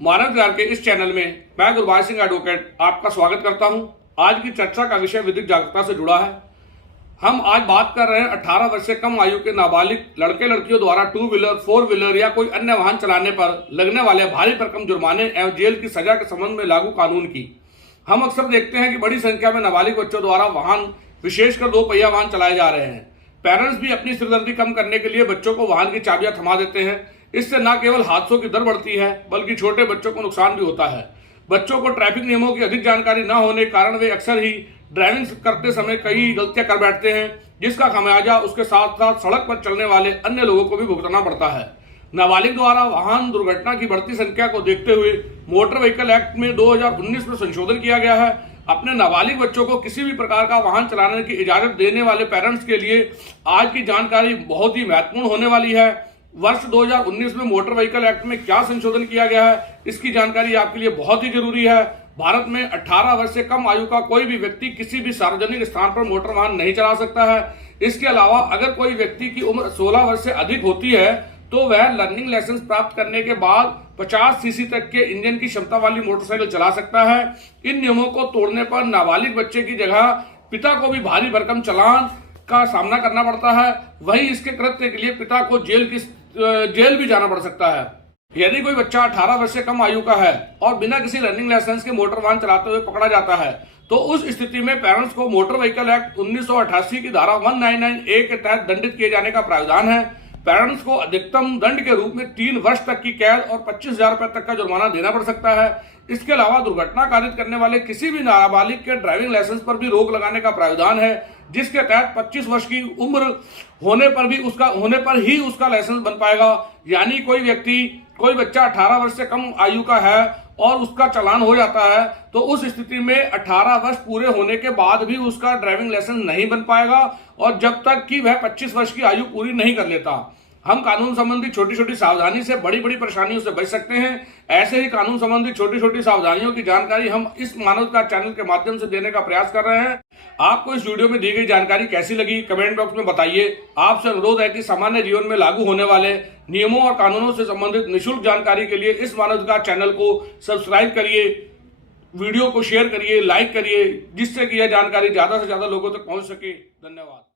मानव अधिकार के इस चैनल में मैं गुरबाज सिंह एडवोकेट आपका स्वागत करता हूं। आज की चर्चा का विषय विधिक जागरूकता से जुड़ा है। हम आज बात कर रहे हैं 18 वर्ष से कम आयु के नाबालिग लड़के लड़कियों द्वारा 2 व्हीलर 4 व्हीलर या कोई अन्य वाहन चलाने पर लगने वाले भारी भरकम जुर्माने एवं जेल की सजा के संबंध में लागू कानून की। हम अक्सर देखते हैं कि बड़ी संख्या में नाबालिग बच्चों द्वारा वाहन, विशेषकर 2 पहिया वाहन चलाए जा रहे हैं। पेरेंट्स भी अपनी सिरदर्दी कम करने के लिए बच्चों को वाहन की चाबियां थमा देते हैं। इससे न केवल हादसों की दर बढ़ती है बल्कि छोटे बच्चों को नुकसान भी होता है। बच्चों को ट्रैफिक नियमों की अधिक जानकारी न होने के कारण वे अक्सर ही ड्राइविंग करते समय कई गलतियां कर बैठते हैं, जिसका खामियाजा उसके साथ साथ सड़क पर चलने वाले अन्य लोगों को भी भुगतना पड़ता है। नाबालिग द्वारा वाहन दुर्घटना की बढ़ती संख्या को देखते हुए मोटर व्हीकल एक्ट में 2019 में संशोधन किया गया है। अपने नाबालिग बच्चों को किसी भी प्रकार का वाहन चलाने की इजाजत देने वाले पेरेंट्स के लिए आज की जानकारी बहुत ही महत्वपूर्ण होने वाली है। वर्ष 2019 में मोटर व्हीकल एक्ट में क्या संशोधन किया गया है, इसकी जानकारी आपके लिए बहुत ही जरूरी है। भारत में 18 वर्ष से कम आयु का कोई भी व्यक्ति किसी भी सार्वजनिक स्थान पर मोटर वाहन नहीं चला सकता है। इसके अलावा अगर कोई व्यक्ति की उम्र 16 वर्ष से अधिक होती है तो वह लर्निंग लाइसेंस प्राप्त करने के बाद 50 सीसी तक के इंजन की क्षमता वाली मोटरसाइकिल चला सकता है। इन नियमों को तोड़ने पर नाबालिग बच्चे की जगह पिता को भी भारी भरकम चालान का सामना करना पड़ता है। वहीं इसके कृत्य के लिए पिता को जेल भी जाना पड़ सकता है। यदि कोई बच्चा 18 वर्ष से कम आयु का है और बिना किसी लर्निंग लाइसेंस के मोटर वाहन चलाते हुए पकड़ा जाता है तो उस स्थिति में पेरेंट्स को मोटर व्हीकल एक्ट 1988 की धारा 199A के तहत दंडित किए जाने का प्रावधान है। पेरेंट्स को अधिकतम दंड के रूप में 3 वर्ष तक की कैद और 25,000 रुपए तक का जुर्माना देना पड़ सकता है। इसके अलावा दुर्घटना कारित करने वाले किसी भी नाबालिग के ड्राइविंग लाइसेंस पर भी रोक लगाने का प्रावधान है, जिसके तहत 25 वर्ष की उम्र होने पर ही उसका लाइसेंस बन पाएगा। यानी कोई बच्चा 18 वर्ष से कम आयु का है और उसका चालान हो जाता है तो उस स्थिति में 18 वर्ष पूरे होने के बाद भी उसका ड्राइविंग लाइसेंस नहीं बन पाएगा और जब तक कि वह 25 वर्ष की आयु पूरी नहीं कर लेता। हम कानून संबंधी छोटी छोटी सावधानी से बड़ी बड़ी परेशानियों से बच सकते हैं। ऐसे ही कानून संबंधी छोटी छोटी सावधानियों की जानकारी हम इस मानव अधिकार चैनल के माध्यम से देने का प्रयास कर रहे हैं। आपको इस वीडियो में दी गई जानकारी कैसी लगी कमेंट बॉक्स में बताइए। आपसे अनुरोध है कि सामान्य जीवन में लागू होने वाले नियमों और कानूनों से संबंधित निःशुल्क जानकारी के लिए इस मानव अधिकार चैनल को सब्सक्राइब करिए, वीडियो को शेयर करिए, लाइक करिए, जिससे कि यह जानकारी ज्यादा से ज्यादा लोगों तक पहुंच सके। धन्यवाद।